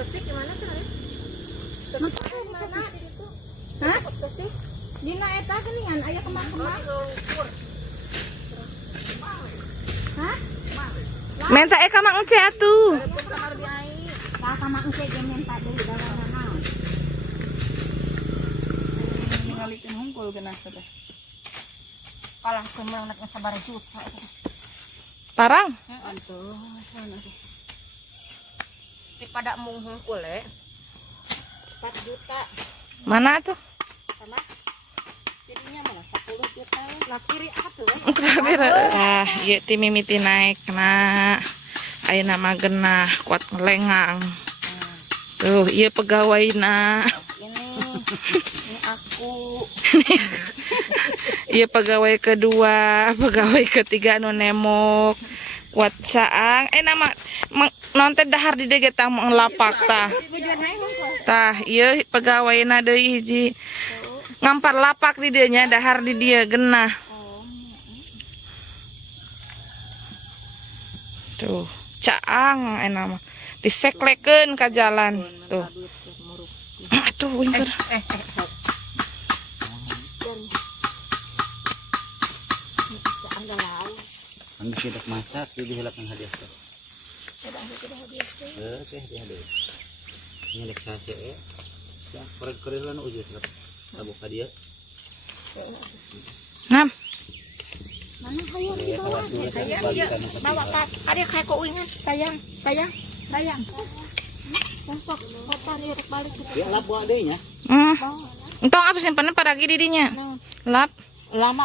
Kesik gimana tuh, Haris? Kesik mana di situ? Hah? Kesik? Dina eta geningan aya kembang-kembang. Hah? Minta eka mang ence atuh. Kamar di air. Lah ka mang ece ge minta deui dawana naon. Ngalikeun hungkul geuna teh. Kalah kemerang nak sabar juta. Parang. Antuh, sana tuh. Daripada mung hungkul 4 juta. Mana tuh? Sama kirinya malah 10 juta. Lah kiri atuh. Ah, ieu ti mimiti naik na. Ayeuna mah genah kuat ngelengang. Tuh, ieu pegawaiina. Ini aku. Ieu pegawai kedua, pegawai ketiga anu nemok. Kuat saang. Nama nonton dahar di dege tah ngelapak tah. Tah, ieu pegawaiina deui hiji. Ngampar lapak di dieu nya dahar di dia genah. Tuh, caang mah diseklekeun ka jalan. Tuh. Atuh winter. Anu tidak masak jadi helakan hadiah tuh. Teh dia deh. Ini lek sase ya korek-korek lan ujung serap. Sabuk hadiah. Nam. Mana hayu di bawah? Bawa Kak. Ada kayak kok ingat sayang. Sok kotor ya rek balik gitu. Ya lap buat deui nya. Entong atuh simpenan paragi di dinya. Lap. Lama